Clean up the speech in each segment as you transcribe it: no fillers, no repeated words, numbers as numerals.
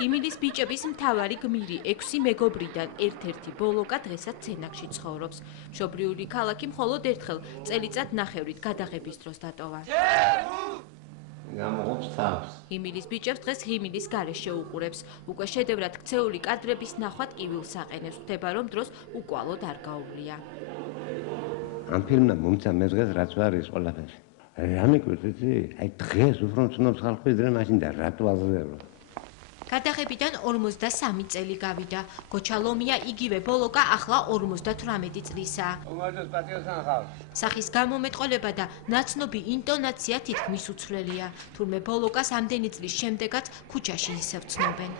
იმილის ბიჭების მთავარი გმირი 6 მეგობრიდან ერთ-ერთი ბოლოკა დღესაც ცენაკში ცხოვრობს. მშობლიური ქალაქი მხოლოდ ერთხელ წელიწად ნახევრით გადაღების დროს დატოვა. იმილის ბიჭებს დღეს ღიმილის გარეშე უყურებს. უკვე შედევრად ქცეული კადრების ნახვად კივილს აყენებს. ხდება რომ დროს უკვალოდ არ გაუვლია. ამ ფილმმა მომცა მე დღეს რაც არის ყველაფერი. რამეკვირთ იცი? აი დღეს უფრო ცნობს ხალხი ვიდრე მაშინ და რატო აზრეო? გადაღებიდან 53 წელი გავიდა. გოჩალომია იგივე ბოლოკა ახლა 58 წლისაა. სახის გამომეტყოლება და ნაცნობი ინტონაცია თითქმის უცვლელია. თურმე ბოლოკას ამდენი წლის შემდეგაც ქუჩაში ისევ ცნობენ.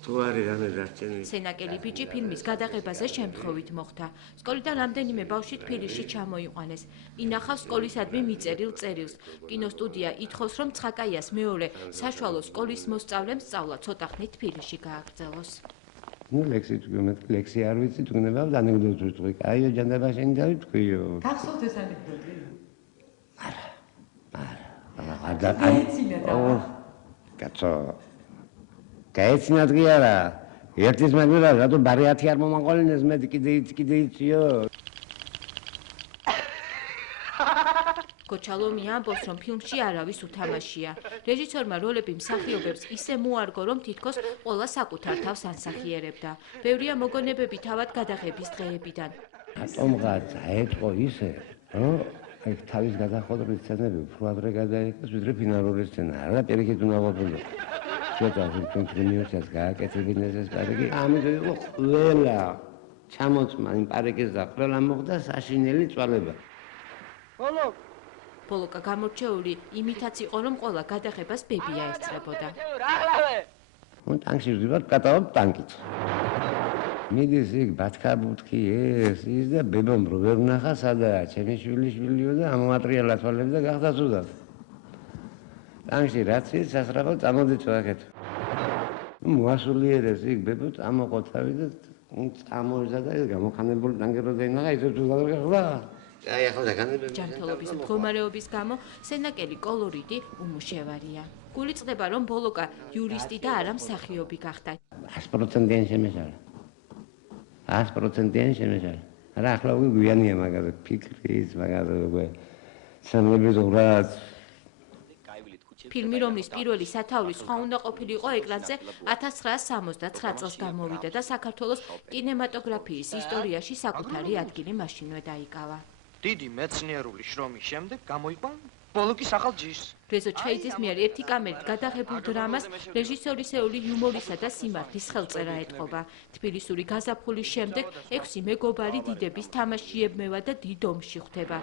სენაკელი ბიჭი ფილმის გადაღებაზე შემთხვევით მოხვდა. სკოლიდან რამდენიმე ბავშვი თბილისში ჩამოიყვანეს. ინახავს სკოლისადმი მიწერილ წერილს. კინოსტუდია ითხოვს, რომ ცხაკაიას მეორე საშუალო სკოლის მოსწავლემ სწავლა ცოტა ხნით თბილისში გააგრძელოს. ლექსი არ ვიცი, თქნება ანეკდოტს ვიტყვი. კაიო ჯანდება შენი დავიტყვიო. გახსოვთ ეს ანეკდოტი? კაცო გაეცინათ კი არა. ერთის მაგერა რატო ბარიათი არ მომაყოლინეს მე კიდე იციო. გოჩალომია ამბობს, რომ ფილმში არავის უთამაშია. რეჟისორმა როლები მსახიობებს ისე მოარგო, რომ თითქოს ყველა საკუთარ თავს ანსახიერებდა. ბევრია მოგონებები თავად გადაღების დღეებიდან. ატომღაც აეწყო ისე, რომ თავის გადახოდების სცენები უფრო ადრე გადაიღეს, ვიდრე ფინალური სცენა. არა პირიქით უნდა ყოფილიყო. პრემიერას გააკეთებინეს ეს პარკი. ამიტომ იყო ყველა ჩამოწმა იმ პარკის და ყველა მოხდა საშინელი წვალება. ბოლოკა გამორჩეული იმითაც იყო, რომ ყველა გადაღებას ბებია ესწრებოდა. ტანკში ვდივართ, კატავობ ტანკით. მიდის იქ ბათქაბუთქი ის და ბებამ რო ვერ ვნახა სადაა ჩემი შვილიშვილიო და ამოატრიალა თვალები და გახდა ცუდად. ტანკში რაც ის სასწრაფო წამოდით ვაკეთო. მოასულიერეს იქ ბებო წამოყოთავი და წამოჟდა და ეს გამოხანებული ტანკი რო დაინახა ისე ცუდად გახდა. აი ახლა დაგანებები. ჯანმრთელობის მდგომარეობის გამო სენაკელი კოლორიტი უმუშევარია. გული წყდება, რომ ბოლოკა იურისტი და არა მსახიობი გახდა. 100%-იან შემეშალა. 100%-იან შემეშალა. არა ახლა უკვე გვიანია მაგაზე ფიქრის, მაგაზე უკვე სამების ურაც. ფილმი, რომლის პირველი სათაური სხვა უნდა ყოფილიყო ეკრანზე 1969 წელს გამოვიდა და საქართველოს კინემატოგრაფიის ისტორიაში საკუთარი ადგილი მაშინვე დაიკავა. დიდი მეცნიერული შრომის შემდეგ გამოიყო ბოლოკის ახალ ჯიშს. რეზო ჩაიძის მიერ ერთი კამერით გადაღებულ დრამას რეჟისორისეული იუმორისა და სიმართლის ხელწერა ეთყობა. თბილისური გაზაფხულის შემდეგ 6 მეგობარი დიდების თამაშიებმევა და დიდ ომში ხვდება.